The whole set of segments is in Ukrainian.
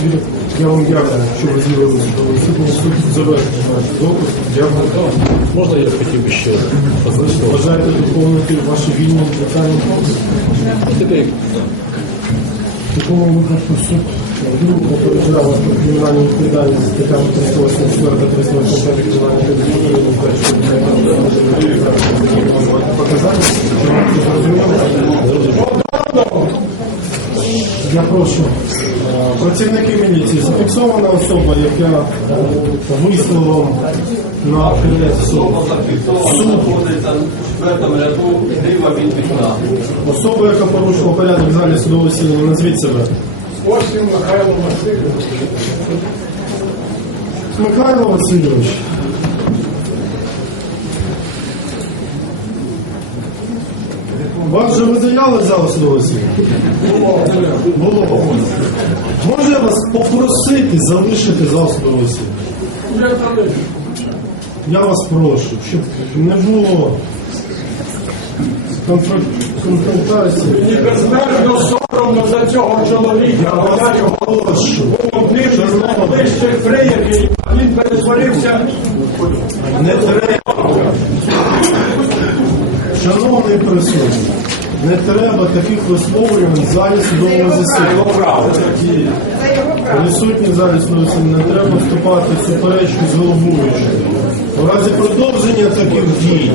Свідок, я вам дякую, що ви з'явилися. Суд завершить ваш допуск. Дякую. Можна я хотів би ще одне слово? Бажаєте доповнити ваші вільні питання? Такий В такому випадку суд вдруг попереджав вас про кримінальну відповідальність з статтями 384 385 кримінального кодексу України. Показати, що вам це зрозуміло? Я прошу. Працівники міліції, зафіксована особа, яка е, на адресу від вікна. особа, яка порушила порядок в залі судового засідання, назвіть себе. Михайло Васильович. Михайло Васильович. Вас же видаляли з залу судового? Було. Може я вас попросити залишити зал судового засідання? Я вас прошу, щоб не було конфр- конфронтації. І безмежно соромно за цього чоловіка. Я його Прошу. одним із найближчих приятелів. Він перетворився Не треба. Шановний присутній, не треба таких висловлювань в залі судового засідання. Присутні в залі судового не треба вступати в суперечку з головуючим. У разі продовження таких дій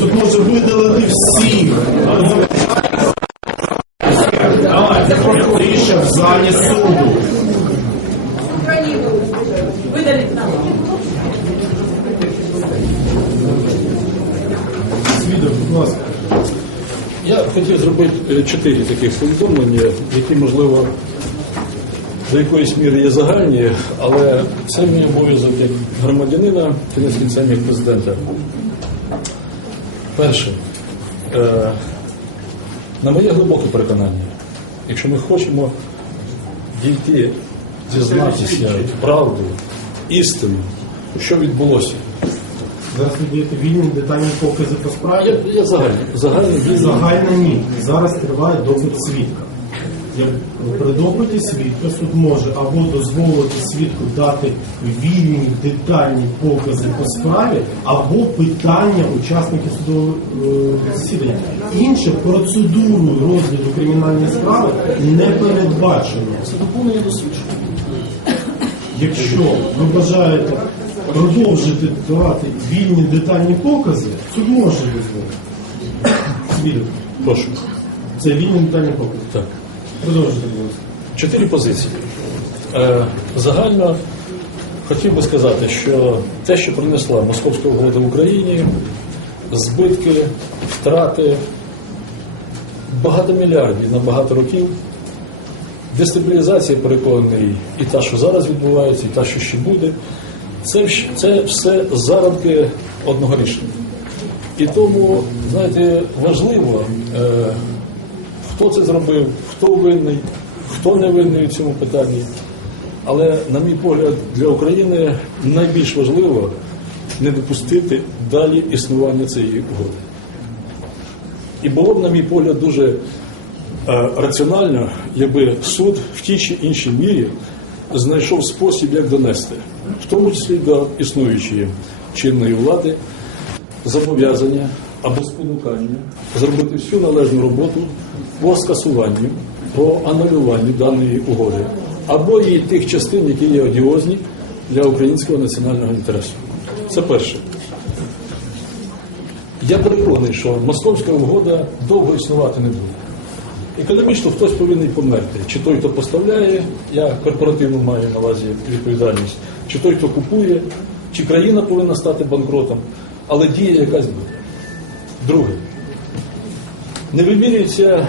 суд може видалити всіх. Тиша в залі суду. Выдалить нам. Свідок, будь ласка. Я хотів зробити е, чотири таких повідомлення, які, можливо, до якоїсь міри є загальні, але це мій обов'язок як громадянина, кінець кінцем як президента. Перше, е, на моє глибоке переконання, якщо ми хочемо дійти, дізнатися правду, істину, що відбулося. Зараз ви даєте вільні детальні покази по справі. Я, я загальний, загальний вільний. Загально ні. Зараз триває допит свідка. Як при допиті свідка суд може або дозволити свідку дати вільні детальні покази по справі, або питання учасників судового е, засідання. Інше процедурою розгляду кримінальної справи не передбачено. Це доповнення досвідчення. Якщо ви бажаєте продовжити давати вільні детальні покази, суд може дозволити. Прошу. Це вільні детальні покази. Так. Продовжуйте, будь ласка. Чотири позиції. Е, загально хотів би сказати, що те, що принесла московська угода в Україні, збитки, втрати, багато мільярдів на багато років, дестабілізація, переконаний, і та, що зараз відбувається, і та, що ще буде, це, це все зародки одного рішення. І тому, знаєте, важливо, е, хто це зробив, хто винний, хто не винний у цьому питанні. Але, на мій погляд, для України найбільш важливо не допустити далі існування цієї угоди. І було б, на мій погляд, дуже е, раціонально, якби суд в тій чи іншій мірі знайшов спосіб, як донести, в тому числі до існуючої чинної влади, зобов'язання або спонукання зробити всю належну роботу по скасуванню, по анулюванню даної угоди, або і тих частин, які є одіозні для українського національного інтересу. Це перше. Я переконаний, що московська угода довго існувати не буде. Економічно хтось повинен померти. Чи той, хто поставляє, я корпоративно маю на увазі відповідальність, чи той, хто купує, чи країна повинна стати банкротом, але дія якась буде. Друге, не вимірюються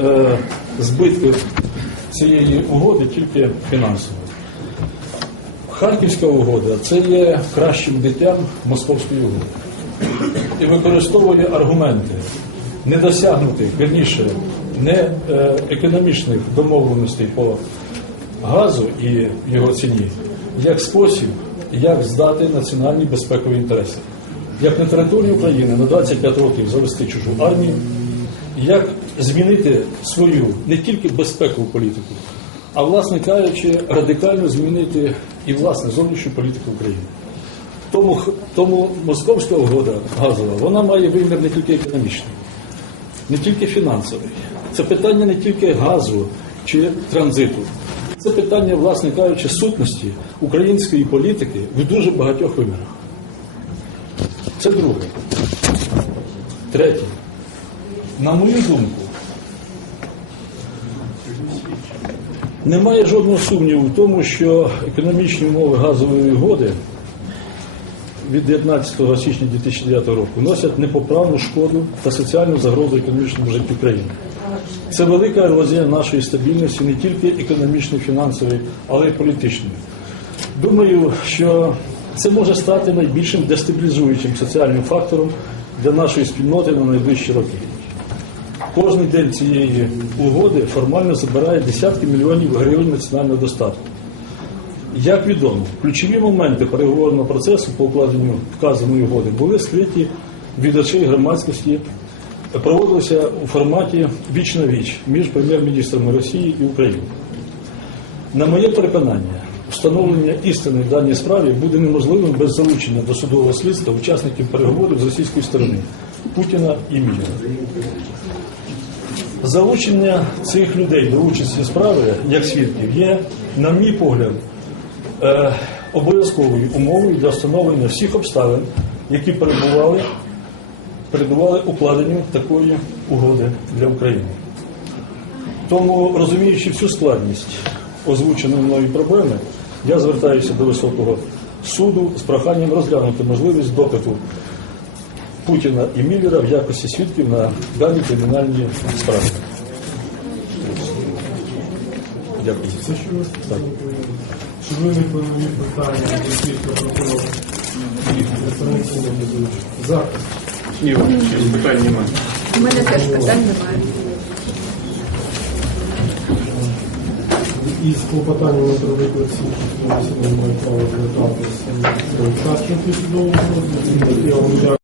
е, збитки цієї угоди тільки фінансово. Харківська угода це є кращим дитям московської угоди і використовує аргументи недосягнутих, вірніше, не е, економічних домовленостей по газу і його ціні, як спосіб, як здати національні безпекові інтереси, як на території України на 25 років завести чужу армію, як змінити свою не тільки безпекову політику, а власне кажучи, радикально змінити і власне зовнішню політику України. Тому, тому московська угода газова вона має вимір не тільки економічний, не тільки фінансовий. Це питання не тільки газу чи транзиту. Це питання, власне кажучи, сутності української політики в дуже багатьох вимірах. Це друге. Третє. На мою думку, немає жодного сумніву в тому, що економічні умови газової угоди від 19 січня 2009 року носять непоправну шкоду та соціальну загрозу економічному життю країни. Це велика ерозія нашої стабільності не тільки економічної, фінансової, але й політичної. Думаю, що це може стати найбільшим дестабілізуючим соціальним фактором для нашої спільноти на найближчі роки. Кожний день цієї угоди формально забирає десятки мільйонів гривень національного достатку. Як відомо, ключові моменти переговорного процесу по укладенню вказаної угоди були скриті від очей громадськості, проводилися у форматі віч на віч між прем'єр-міністрами Росії і України. На моє переконання, встановлення істини в даній справі буде неможливим без залучення до судового слідства учасників переговорів з російської сторони Путіна і Міліна. Залучення цих людей до участі в справі як свідків є, на мій погляд, е, обов'язковою умовою для встановлення всіх обставин, які перебували, передували укладенню такої угоди для України. Тому, розуміючи всю складність озвученої мною проблеми, я звертаюся до високого суду з проханням розглянути можливість допиту Путіна і Міллера в якості свідків на даній кримінальній справі. Дякую. Так. Чи виникли нові питання свідка прокурора представників? Ні, питань немає. У мене теж питань немає. Із клопотанням на судового засідання мають право звертатися до учасників судового розгляду. Я вам.